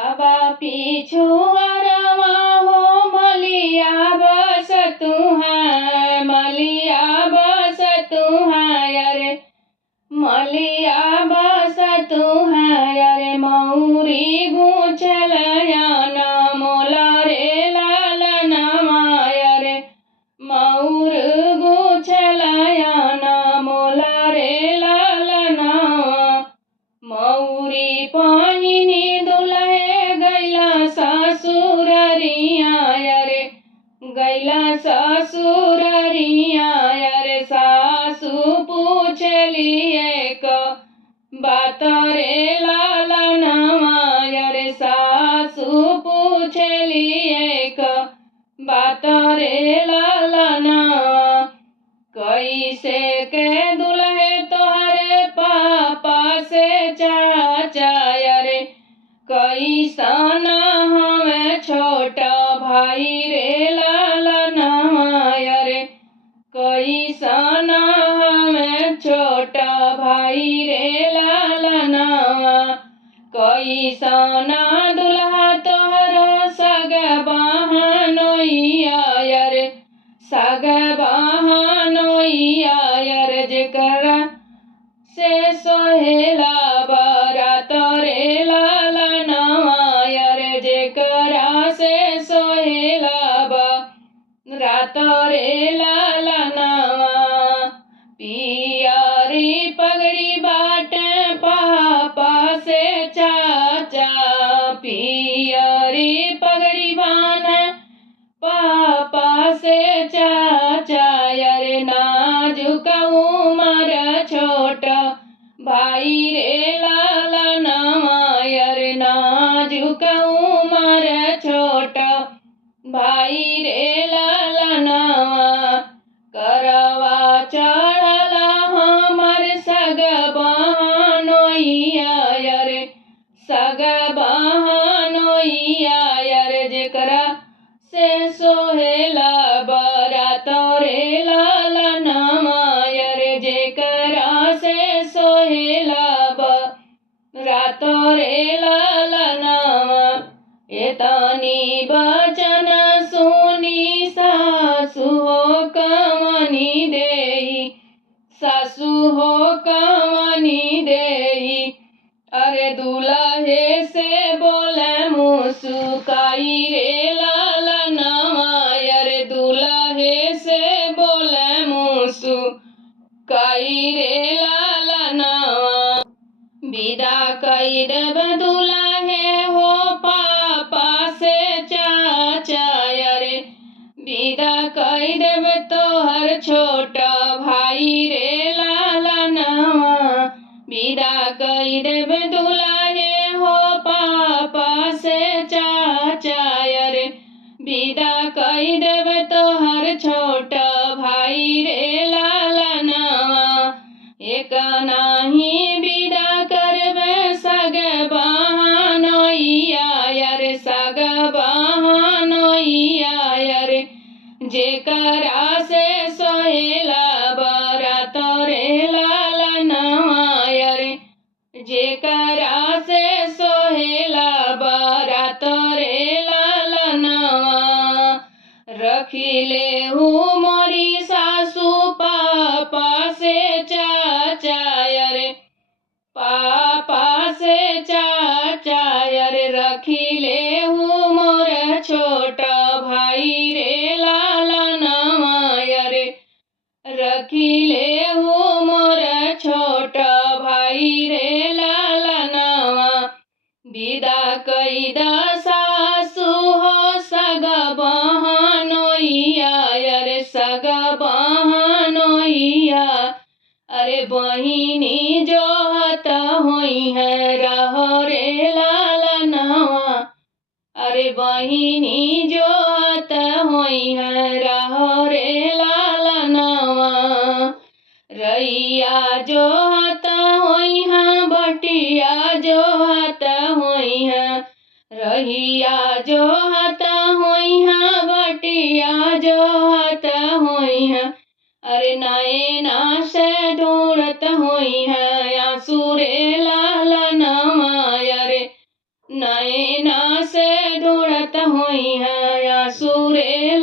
बाबा पिछुआरवा हो मलिया बस तुहाँ मलिया बस तुहाँ अरे मलिया बस तुहाँ अरे मौरी गुचलयान मोला रे लालनमा अरे मौर गुचलयान मोला रे लालना मौरी पहिनी दुलहे गैला ससुररिया अरे गैला ससुररिया अरे सासु पूछली एक बात रे लालनमा अरे सासु पूछली एक बात रे लालना कैसे के दुल्हे तोहरे पापा से चाचा अरे कैसन हमें छोटा भाई रे लालना अरे कैसन हमें छोटा भाई रे लालना कैसन दुल्हा तोहरा सग बहनोइया अरे सग बहनोइया अरे जेकरा से सोहेला बारात रे लालना अरे जेकरा से सोहेला बारात रे लालना पियारी पगड़ी बाटे पापा से चाचा पियारी पगड़ी बान पापा से चाचा अरे नाजुक उमर छोटा भाई रे लालना अरे नाजुक उमर छोटा भाई रे लालना करवा चढ़ला हमर सग बहनोइया अरे सग बहनोइया अरे जेकरा से सोहेला बारात रे लालना अरे जेकरा से सोहेला बारात रे लालना एतनी बचन सुनी सासु हो कमनी देई सासु हो कमनी देई अरे दुल्हे से बोले मुस्काई रे लालना अरे दुल्हे से बोले मुस्काई रे लालना विदा कई देव दुल्हे हो पापा से चाचा अरे विदा कई देव तोहर छोटा भाई रे लालना विदा कई देव दुल्हे हो पापा से चाचा अरे विदा कई देव तोहर छोटा भाई रे लालना एक नाही विदा करबे सग बहनोइया अरे सग बहनोइया अरे जेकरा से सोहेला बारात रे लालना अरे जेकरा से सोहेला बारात रे लालना रखिले हूँ मोरी सासू पापा से चाचा अरे पापा से चाचा अरे रखिले हूँ मोर छोटा भाई रे लालना अरे रखिले हूँ मोर छोटा भाई रे लालना विदा कई सासु हो सग बहनोइया अरे सग बहनोइया अरे बहिनी जोहत होई है रहो रे लालना अरे बहिनी जोहत होई है रहो रे लालना रैया जोहत होई है बटिया जोहत होई है रहिया जोहत होई है बटिया जोहत होई है अरे नैना से ढूंढत होई है आंसू रे लालना अरे नैना नैना से ढूंढत होई है, आंसू रे